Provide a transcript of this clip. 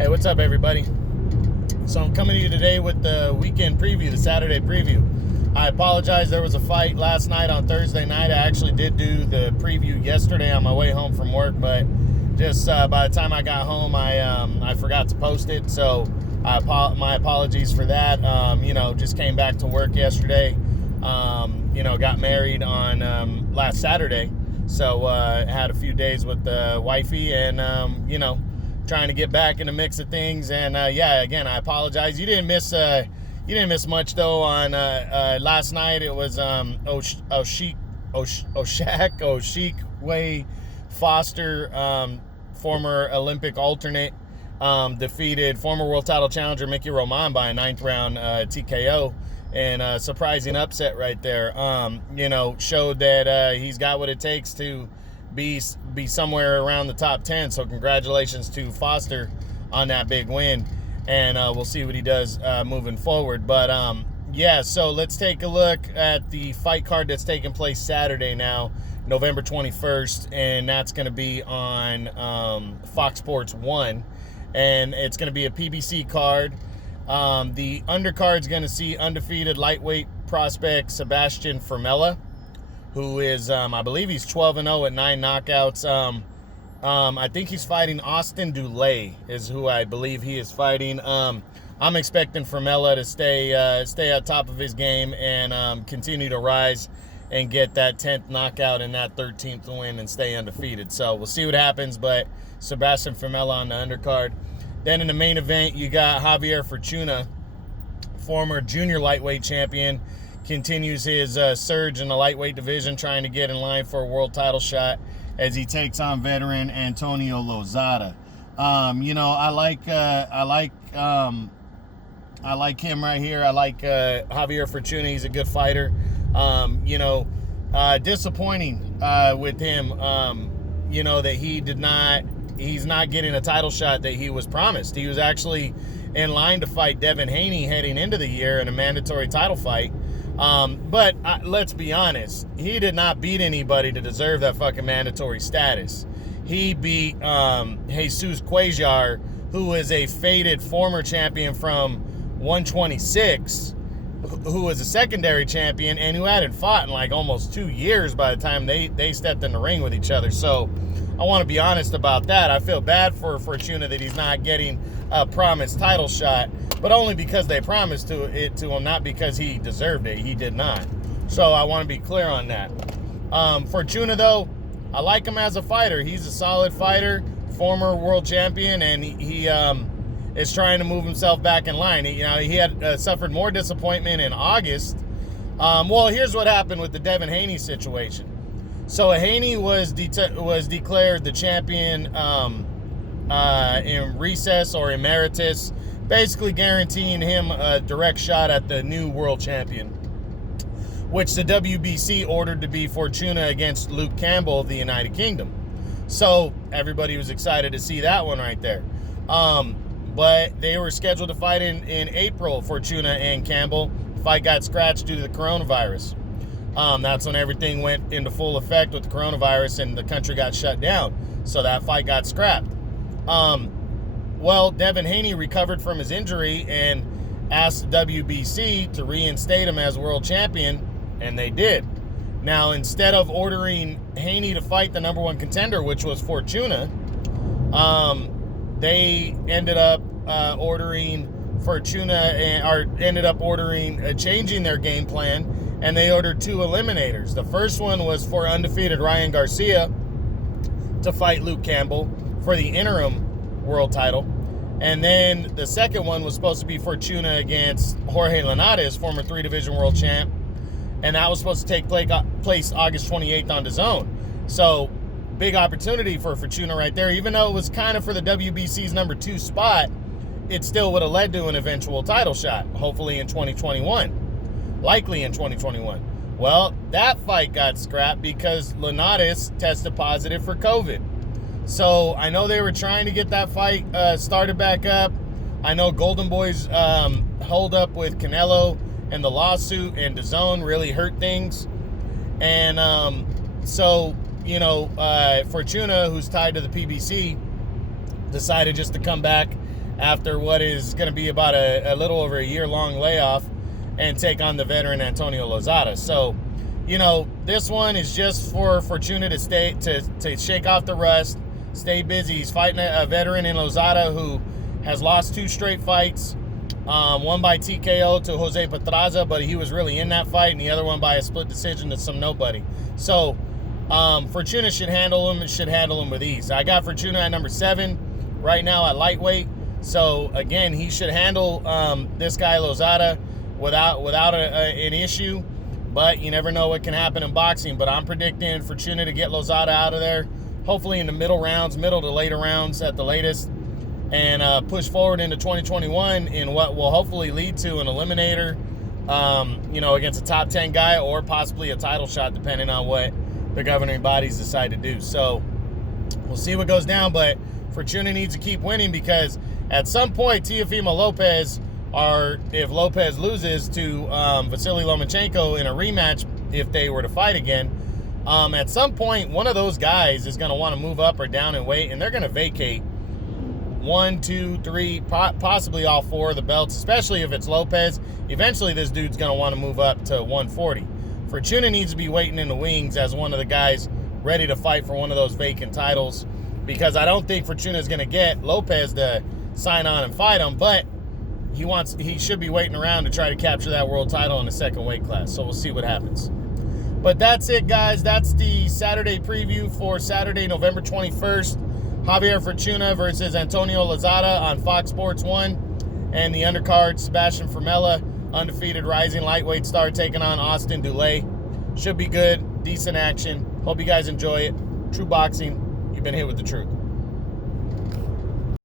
Hey, what's up, everybody? So I'm coming to you today with the weekend preview, the Saturday preview. I apologize, there was a fight last night on Thursday night. I actually did do the preview yesterday on my way home from work, but just by the time I got home, I forgot to post it. So my apologies for that. Just came back to work yesterday. Got married on last Saturday. So had a few days with the wifey and, trying to get back in the mix of things. And again, I apologize. You didn't miss much though. On last night, it was Oshik Way Foster, former Olympic alternate, defeated former world title challenger Mickey Roman by a 9th round TKO. And a surprising upset right there. Showed that he's got what it takes to be somewhere around the top 10. So congratulations to Foster on that big win. And we'll see what he does moving forward. But so let's take a look at the fight card that's taking place Saturday now, November 21st. And that's going to be on Fox Sports 1. And it's going to be a PBC card. The undercard's going to see undefeated lightweight prospect Sebastian Formella, who is, I believe he's 12-0 at 9 knockouts. I think he's fighting Austin Dulay is who I believe he is fighting. I'm expecting Formella to stay on top of his game and continue to rise and get that 10th knockout and that 13th win and stay undefeated. So we'll see what happens, but Sebastian Formella on the undercard. Then in the main event, you got Javier Fortuna, former junior lightweight champion, continues his surge in the lightweight division, trying to get in line for a world title shot as he takes on veteran Antonio Lozada. I like him right here. I like Javier Fortuna. He's a good fighter. Disappointing with him. That he's not getting a title shot that he was promised. He was actually in line to fight Devin Haney heading into the year in a mandatory title fight. But let's be honest, he did not beat anybody to deserve that fucking mandatory status. He beat Jesus Cuellar, who is a faded former champion from 126, who was a secondary champion and who hadn't fought in like almost 2 years by the time they stepped in the ring with each other. So I want to be honest about that. I feel bad for Fortuna that he's not getting a promised title shot, but only because they promised it to him, not because he deserved it. He did not. So I want to be clear on that. Fortuna, though, I like him as a fighter. He's a solid fighter, former world champion, and he is trying to move himself back in line. He had suffered more disappointment in August. Here's what happened with the Devin Haney situation. So Haney was declared the champion in recess or emeritus, basically guaranteeing him a direct shot at the new world champion, which the WBC ordered to be Fortuna against Luke Campbell of the United Kingdom. So everybody was excited to see that one right there. But they were scheduled to fight in April, Fortuna and Campbell. Fight got scratched due to the coronavirus. That's when everything went into full effect with the coronavirus and the country got shut down. So that fight got scrapped. Devin Haney recovered from his injury and asked the WBC to reinstate him as world champion, and they did. Now, instead of ordering Haney to fight the number one contender, which was Fortuna, they ended up changing their game plan. And they ordered 2 eliminators. The first one was for undefeated Ryan Garcia to fight Luke Campbell for the interim world title. And then the second one was supposed to be Fortuna against Jorge Linares, former 3-division world champ. And that was supposed to take place August 28th on DAZN. So big opportunity for Fortuna right there. Even though it was kind of for the WBC's number 2 spot, it still would have led to an eventual title shot, hopefully in 2021. Likely in 2021. Well, that fight got scrapped because Linares tested positive for COVID. So I know they were trying to get that fight started back up. I know Golden Boy's hold up with Canelo and the lawsuit and DAZN really hurt things. And Fortuna, who's tied to the PBC, decided just to come back after what is going to be about a little over a year-long layoff and take on the veteran Antonio Lozada. So, you know, this one is just for Fortuna to shake off the rust, stay busy. He's fighting a veteran in Lozada who has lost 2 straight fights, one by TKO to Jose Pedraza, but he was really in that fight, and the other one by a split decision to some nobody. So Fortuna should handle him with ease. I got Fortuna at number 7 right now at lightweight. So again, he should handle this guy Lozada without an issue. But you never know what can happen in boxing. But I'm predicting Fortuna to get Lozada out of there, hopefully in the middle to later rounds at the latest, and push forward into 2021 in what will hopefully lead to an eliminator, you know, against a top 10 guy, or possibly a title shot, depending on what the governing bodies decide to do. So we'll see what goes down, but Fortuna needs to keep winning, because at some point Teofimo Lopez, or if Lopez loses to Vasily Lomachenko in a rematch, if they were to fight again, at some point one of those guys is going to want to move up or down in weight, and they're going to vacate 1, 2, 3, possibly all 4 of the belts, especially if it's Lopez. Eventually this dude's going to want to move up to 140. Fortuna needs to be waiting in the wings as one of the guys ready to fight for one of those vacant titles, because I don't think Fortuna is going to get Lopez to sign on and fight him, but he should be waiting around to try to capture that world title in the second weight class. So we'll see what happens. But that's it, guys. That's the Saturday preview for Saturday, November 21st. Javier Fortuna versus Antonio Lozada on Fox Sports 1. And the undercard, Sebastian Formella, undefeated rising lightweight star, taking on Austin Dulé. Should be good, decent action. Hope you guys enjoy it. True Boxing, you've been hit with the truth.